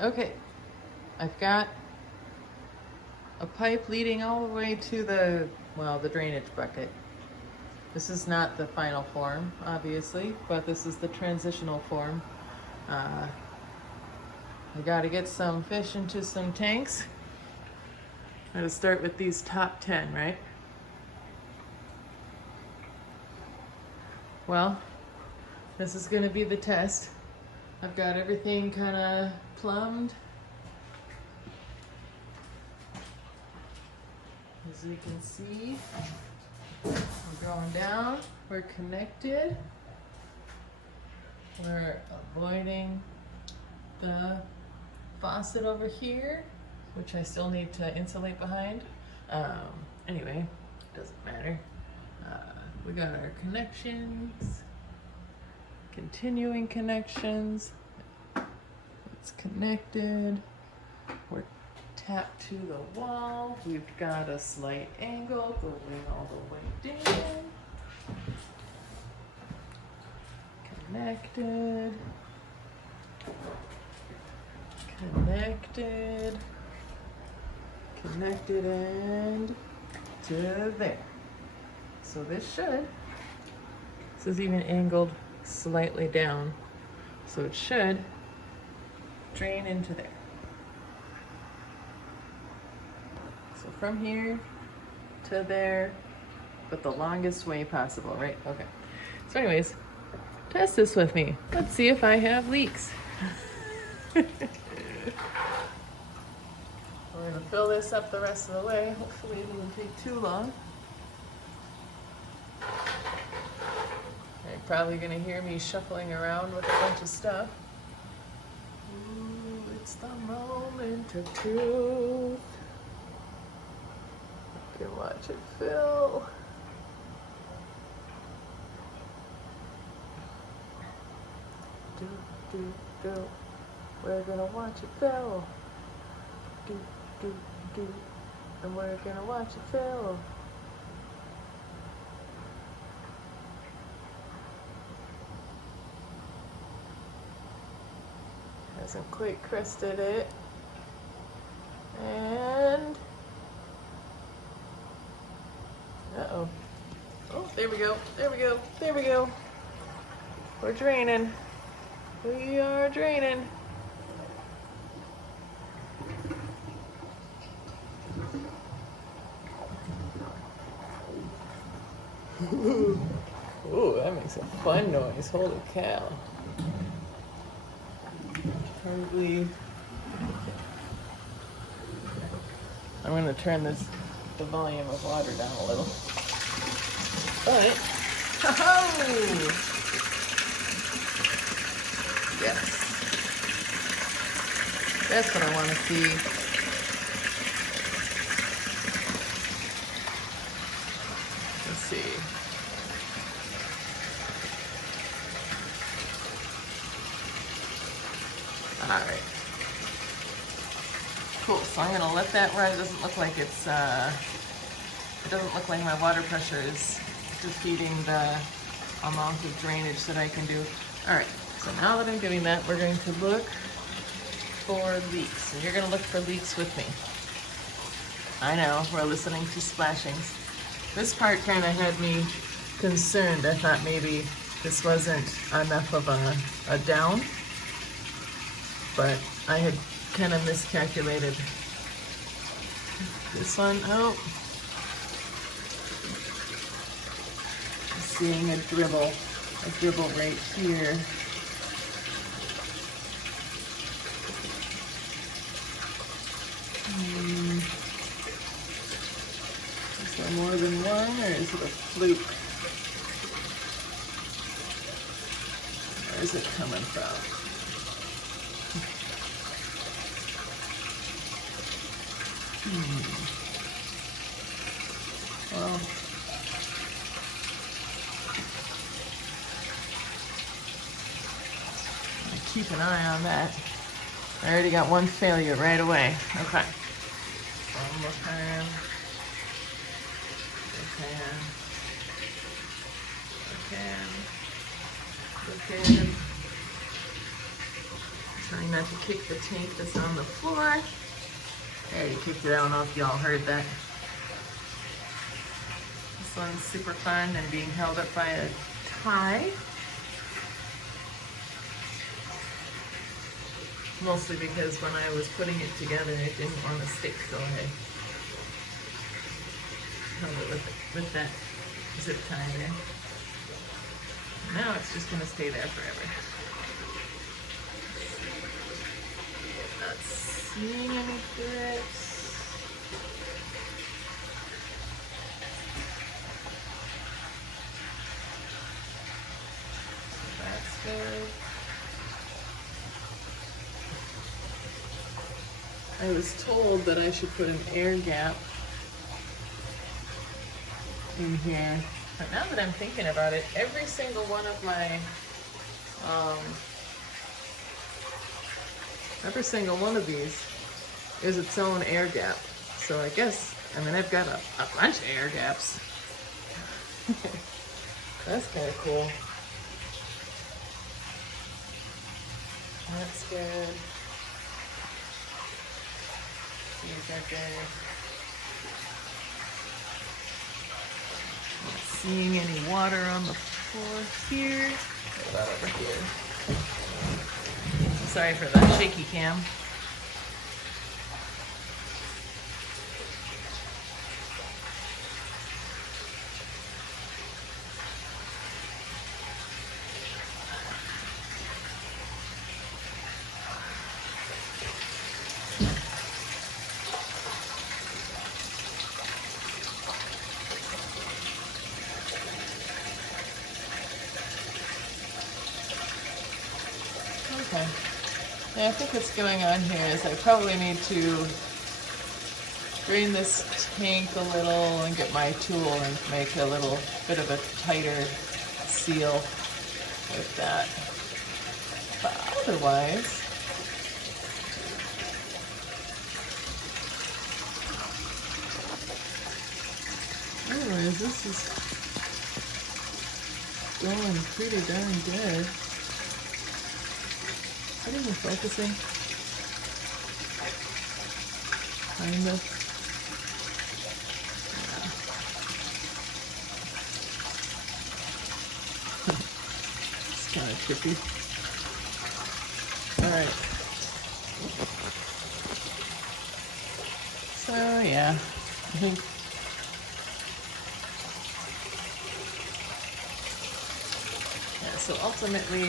Okay, I've got a pipe leading all the way to the drainage bucket. This is not the final form, obviously, but this is the transitional form. I gotta get some fish into some tanks. I'm gonna start with these top 10, right? Well, this is gonna be the test. I've got everything kind of plumbed. As you can see, we're going down, we're connected. We're avoiding the faucet over here, which I still need to insulate behind. Anyway, doesn't matter. We got our connections, continuing connections. It's connected. We're tapped to the wall. We've got a slight angle going all the way down. Connected. Connected. Connected and to there. So this is even angled slightly down. So it should drain into there. So from here to there, but the longest way possible, right? Okay. So anyways, test this with me. Let's see if I have leaks. We're gonna fill this up the rest of the way. Hopefully it won't take too long. You're probably gonna hear me shuffling around with a bunch of stuff. Ooh, it's the moment of truth. You can watch it fill. Do. We're gonna watch it fill. Do. And we're gonna watch it fill. Hasn't quite crested it. And uh-oh. Oh, there we go. We're draining. We are draining. Ooh, that makes a fun noise. Holy cow. Probably. I'm going to turn the volume of water down a little. But, ho-ho! Yes. That's what I want to see. Let's see. All right. Cool. So I'm gonna let that run. It doesn't look like it doesn't look like my water pressure is defeating the amount of drainage that I can do. All right. So now that I'm doing that, we're going to look for leaks. And you're gonna look for leaks with me. I know, we're listening to splashings. This part kind of had me concerned. I thought maybe this wasn't enough of a down, but I had kind of miscalculated this one. Oh, seeing a dribble right here. Is there more than one, or is it a fluke? Where is it coming from? Well, I keep an eye on that. I already got one failure right away. Okay. One more time. Trying not to kick the tank that's on the floor. I already kicked it. I don't know if y'all heard that. This one's super fun and being held up by a tie. Mostly because when I was putting it together, it didn't want to stick, so I held it with that zip tie there. Now it's just going to stay there forever. Not seeing any grips. That's good. I was told that I should put an air gap in here, but now that I'm thinking about it, every single one of my, every single one of these is its own air gap. So I guess, I mean, I've got a bunch of air gaps. That's kind of cool. That's good. These are good. Not seeing any water on the floor here. What about over here? Sorry for the shaky cam. Okay. Yeah, I think what's going on here is I probably need to drain this tank a little and get my tool and make a little bit of a tighter seal with that. But otherwise, this is going pretty darn good. What are you focusing? Kind of. Yeah. It's kind of trippy. Alright. So, yeah. I think so ultimately,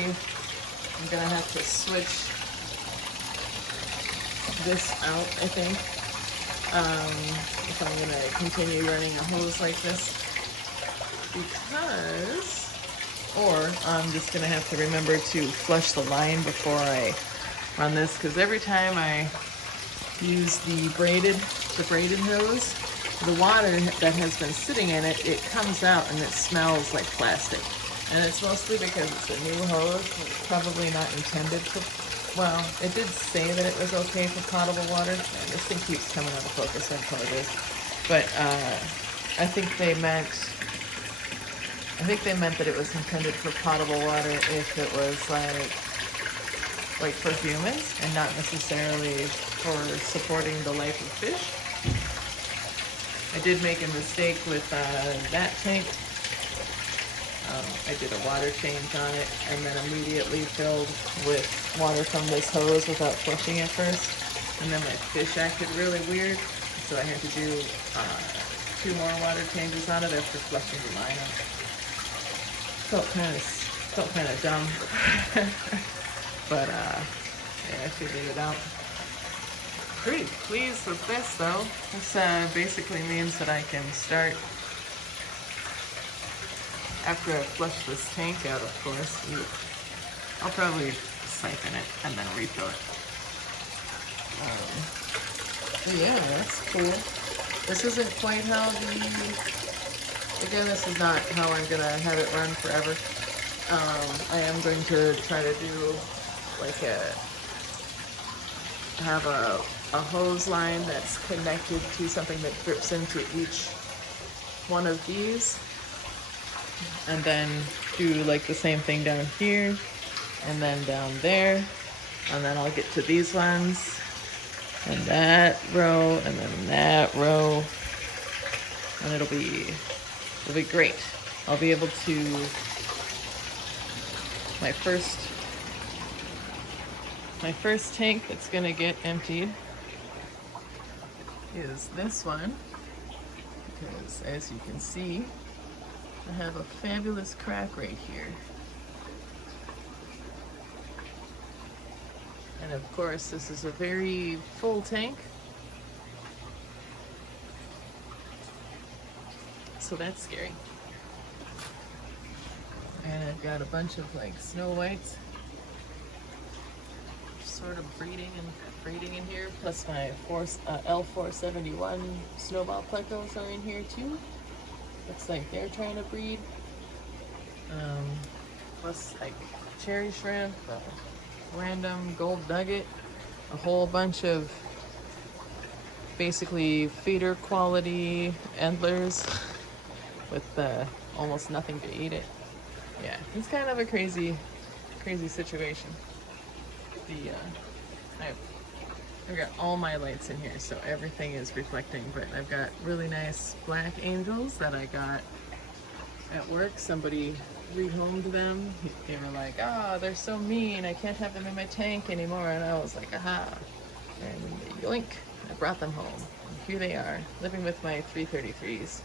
I'm gonna have to switch this out, I think, if I'm gonna continue running a hose like this, because, or I'm just gonna have to remember to flush the line before I run this, because every time I use the braided hose, the water that has been sitting in it, it comes out and it smells like plastic. And it's mostly because it's a new hose. It's probably not intended for, well, it did say that it was okay for potable water. And this thing keeps coming out of focus, I apologize. But I think they meant that it was intended for potable water if it was like for humans and not necessarily for supporting the life of fish. I did make a mistake with that tank. I did a water change on it and then immediately filled with water from this hose without flushing it first. And then my fish acted really weird, so I had to do 2 more water changes on it after flushing the line out. Felt kind of dumb, but yeah, I figured it out. Pretty pleased with this though. This basically means that I can start. After I flush this tank out, of course, I'll probably siphon it and then refill it. But yeah, that's cool. This isn't quite how again, this is not how I'm gonna have it run forever. I am going to try to do like have a hose line that's connected to something that drips into each one of these. And then do like the same thing down here and then down there. And then I'll get to these ones, and that row, and then that row, and it'll be great. I'll be able to, my first tank that's gonna get emptied is this one, because as you can see, I have a fabulous crack right here. And of course, this is a very full tank. So that's scary. And I've got a bunch of like snow whites sort of breeding in here, plus my L471 snowball plecos are in here too. Looks like they're trying to breed. Plus like cherry shrimp, random gold nugget, a whole bunch of basically feeder quality endlers with almost nothing to eat it. Yeah, it's kind of a crazy situation. I've got all my lights in here, so everything is reflecting, but I've got really nice black angels that I got at work. Somebody rehomed them. They were like, they're so mean, I can't have them in my tank anymore. And I was like, aha. And yoink, I brought them home. And here they are, living with my 333s.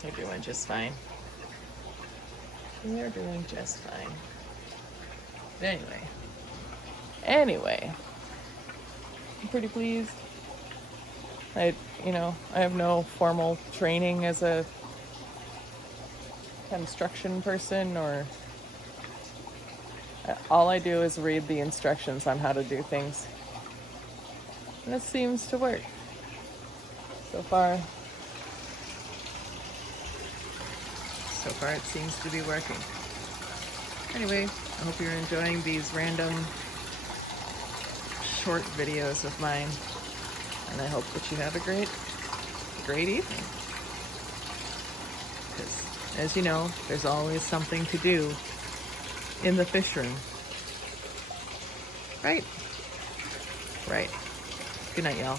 They're doing just fine. They're doing just fine. But anyway, I'm pretty pleased. I have no formal training as a construction person, or all I do is read the instructions on how to do things. And it seems to work. So far it seems to be working. Anyway, I hope you're enjoying these random short videos of mine, and I hope that you have a great evening. Because, as you know, there's always something to do in the fish room. Right? Right. Good night, y'all.